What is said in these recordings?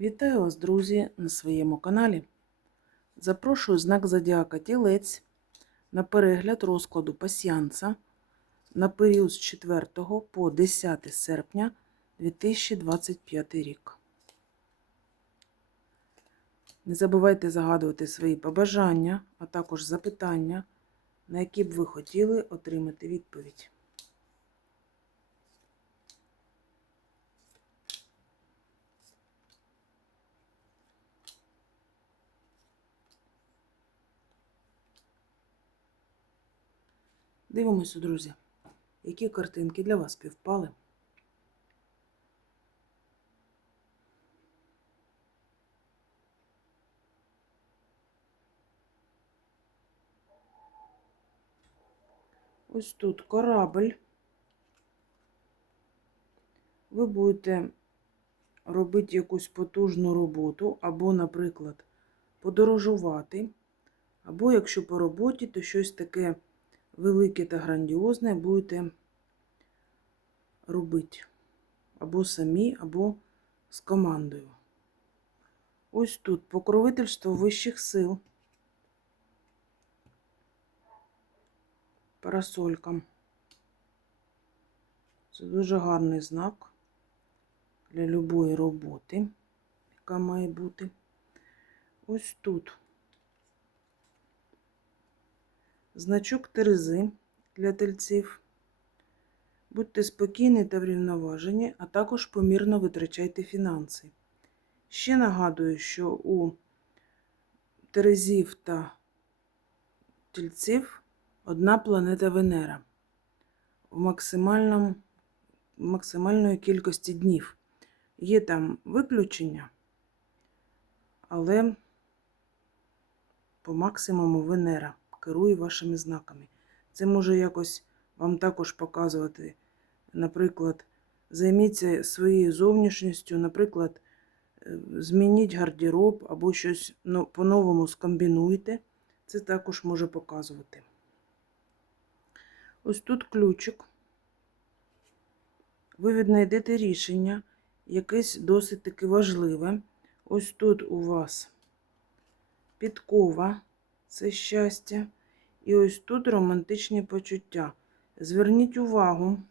Вітаю вас, друзі, на своєму каналі. Запрошую знак Зодіака Тілець на перегляд розкладу пасіянса на період з 4 по 10 серпня 2025 рік. Не забувайте загадувати свої побажання, а також запитання, на які б ви хотіли отримати відповідь. Дивимося, друзі, які картинки для вас співпали. Ось тут корабль. Ви будете робити якусь потужну роботу, або, наприклад, подорожувати, або якщо по роботі, то щось таке велике та грандіозне будете робити. Або самі, або з командою. Ось тут покровительство вищих сил. Парасолькам. Це дуже гарний знак для любої роботи, яка має бути. Ось тут значок Терези для тельців. Будьте спокійні та врівноважені, а також помірно витрачайте фінанси. Ще нагадую, що у Терезів та тельців одна планета Венера в максимальному, максимальної кількості днів. Є там виключення, але по максимуму Венера керує вашими знаками. Це може якось вам також показувати, наприклад, займіться своєю зовнішністю, наприклад, е, змініть гардероб або щось ну, по-новому скомбінуйте. Це також може показувати. Ось тут ключик. Ви віднайдете рішення, якесь досить таки важливе. Ось тут у вас підкова це щастя. І ось тут романтичні почуття. Зверніть увагу,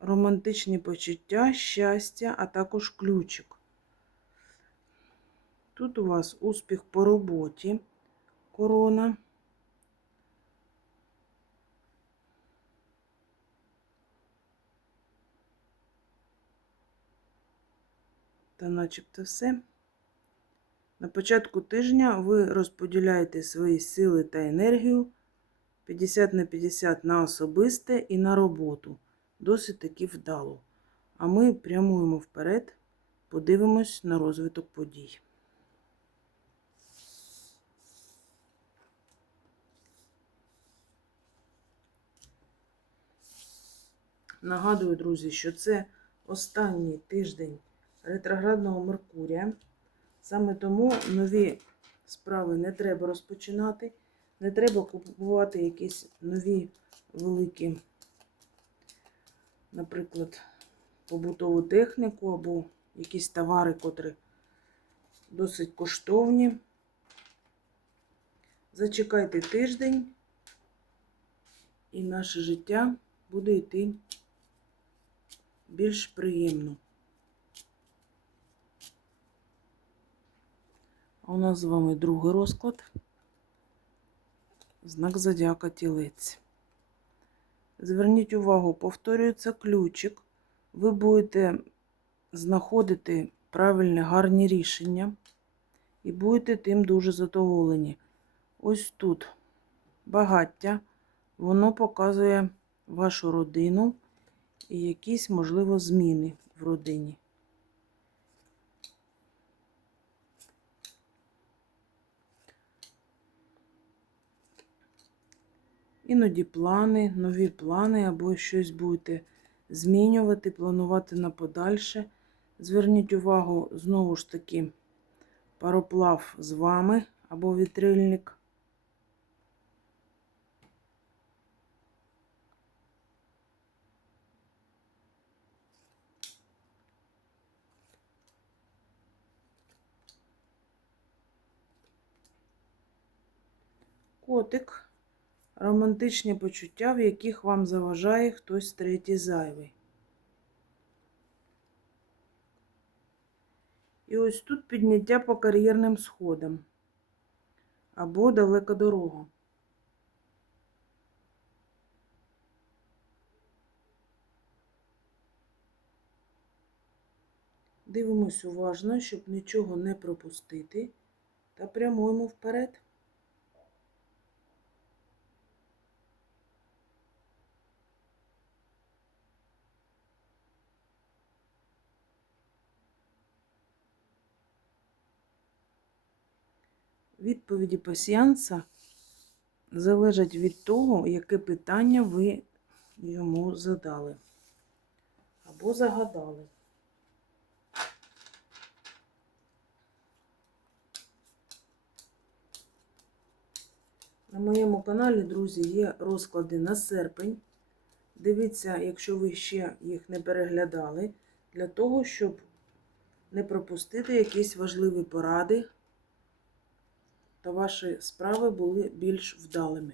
романтичні почуття, щастя, а також ключик. Тут у вас успіх по роботі, корона. Та начебто все. На початку тижня ви розподіляєте свої сили та енергію 50 на 50 на особисте і на роботу. Досить таки вдало. А ми прямуємо вперед, подивимось на розвиток подій. Нагадую, друзі, що це останній тиждень ретроградного Меркурія. Саме тому нові справи не треба розпочинати, не треба купувати якісь нові великі, наприклад, побутову техніку або якісь товари, котрі досить коштовні. Зачекайте тиждень, і наше життя буде йти більш приємно. У нас з вами другий розклад. Знак зодіака тілець. Зверніть увагу, повторюється ключик. Ви будете знаходити правильне, гарні рішення і будете тим дуже задоволені. Ось тут багаття, воно показує вашу родину і якісь, можливо, зміни в родині. Іноді плани, нові плани, або щось будете змінювати, планувати на подальше. Зверніть увагу, знову ж таки, пароплав з вами або вітрильник. Котик. Романтичні почуття, в яких вам заважає хтось третій зайвий. І ось тут підняття по кар'єрним сходам. Або далека дорога. Дивимось уважно, щоб нічого не пропустити, та прямуємо вперед. Відповіді пасіянса залежать від того, яке питання ви йому задали або загадали. На моєму каналі, друзі, є розклади на серпень. Дивіться, якщо ви ще їх не переглядали, для того, щоб не пропустити якісь важливі поради та ваші справи були більш вдалими.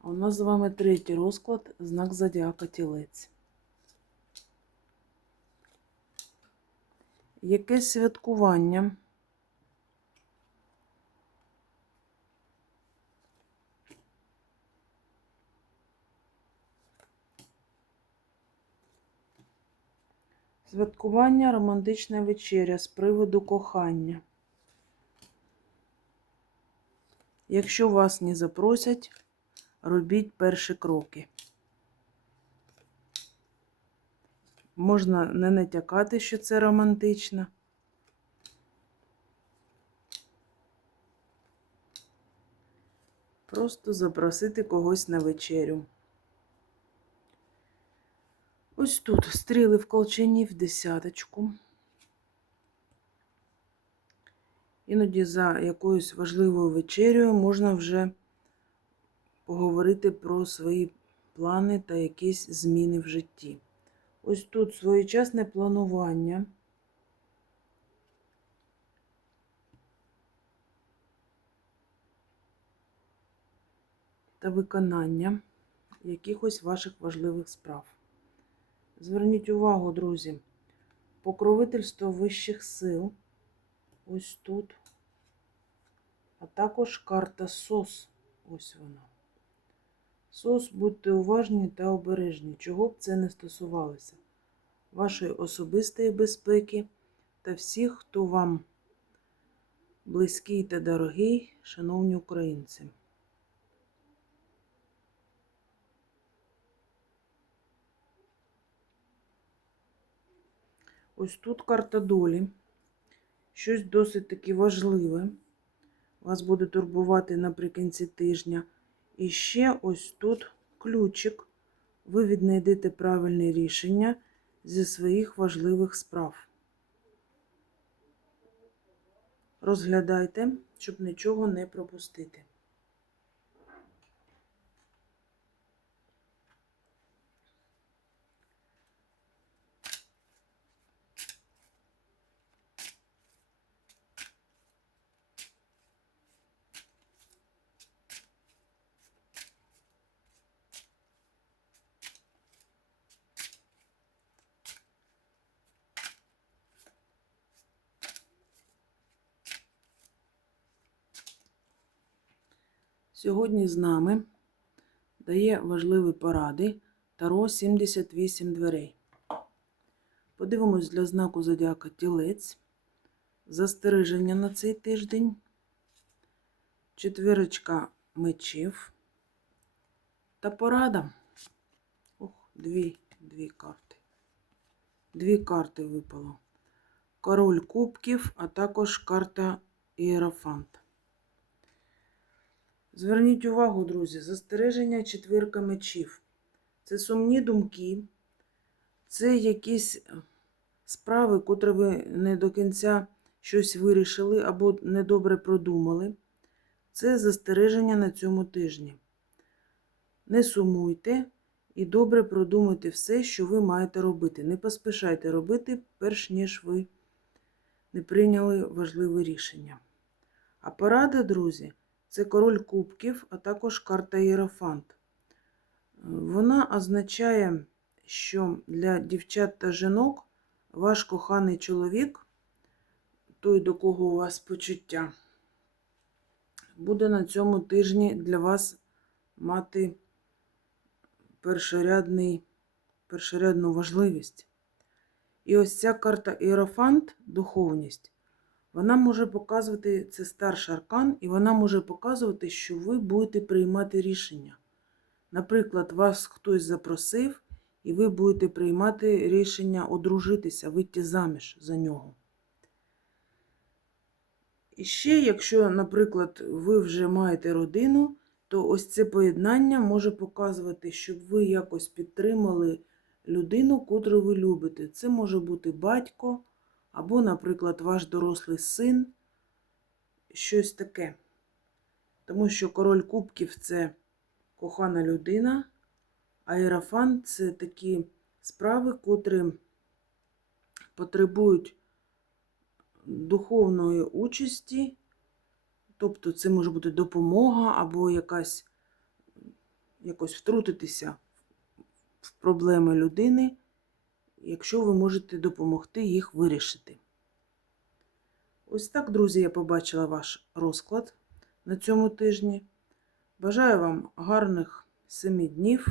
А у нас з вами третій розклад знак Зодіака Тілець. Якесь святкування. Святкування романтична вечеря з приводу кохання. Якщо вас не запросять, робіть перші кроки. Можна не натякати, що це романтично. Просто запросити когось на вечерю. Ось тут стріли в колчані в десяточку. Іноді за якоюсь важливою вечерею можна вже поговорити про свої плани та якісь зміни в житті. Ось тут своєчасне планування. Та виконання якихось ваших важливих справ. Зверніть увагу, друзі, покровительство вищих сил. Ось тут. А також карта СОС. Ось вона. СОС, будьте уважні та обережні, чого б це не стосувалося. Вашої особистої безпеки та всіх, хто вам близький та дорогий, шановні українці. Ось тут карта долі. Щось досить таки важливе. Вас буде турбувати наприкінці тижня. І ще ось тут ключик. Ви віднайдете правильне рішення зі своїх важливих справ. Розглядайте, щоб нічого не пропустити. Сьогодні з нами дає важливі поради Таро 78 дверей. Подивимось для знаку Зодіака Тілець. Застереження на цей тиждень. Четвірочка мечів. Та порада. Ох, дві, дві карти. Дві карти випало. Король кубків, а також карта Іерофант. Зверніть увагу, друзі, застереження четвірка мечів. Це сумні думки, це якісь справи, котрі ви не до кінця щось вирішили або недобре продумали. Це застереження на цьому тижні. Не сумуйте І добре продумуйте все, що ви маєте робити. Не поспішайте робити, перш ніж ви не прийняли важливе рішення. А порада, друзі, це король кубків, а також карта Єрофант. Вона означає, що для дівчат та жінок ваш коханий чоловік, той, до кого у вас почуття, буде на цьому тижні для вас мати першорядний, першорядну важливість. І ось ця карта Іерофант, духовність, вона може показувати, це старший аркан, і вона може показувати, що ви будете приймати рішення. Наприклад, вас хтось запросив, і ви будете приймати рішення одружитися, вийти заміж за нього. І ще, якщо, наприклад, ви вже маєте родину, то ось це поєднання може показувати, щоб ви якось підтримали людину, котру ви любите. Це може бути батько, або, наприклад, ваш дорослий син, щось таке. Тому що король кубків це кохана людина, а Єрафан це такі справи, котрі потребують духовної участі. Тобто це може бути допомога або якась якось втрутитися в проблеми людини, якщо ви можете допомогти їх вирішити. Ось так, друзі, я побачила ваш розклад на цьому тижні. Бажаю вам гарних семи днів.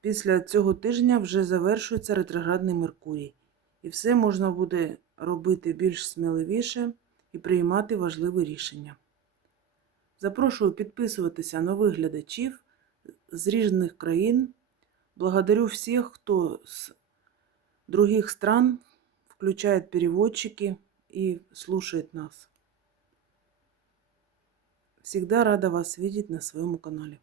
Після цього тижня вже завершується ретроградний Меркурій, і все можна буде робити більш сміливіше і приймати важливі рішення. Запрошую підписуватися нових глядачів з різних країн. Благодарю всех, кто с других стран включает переводчики и слушает нас. Всегда рада вас видеть на своем канале.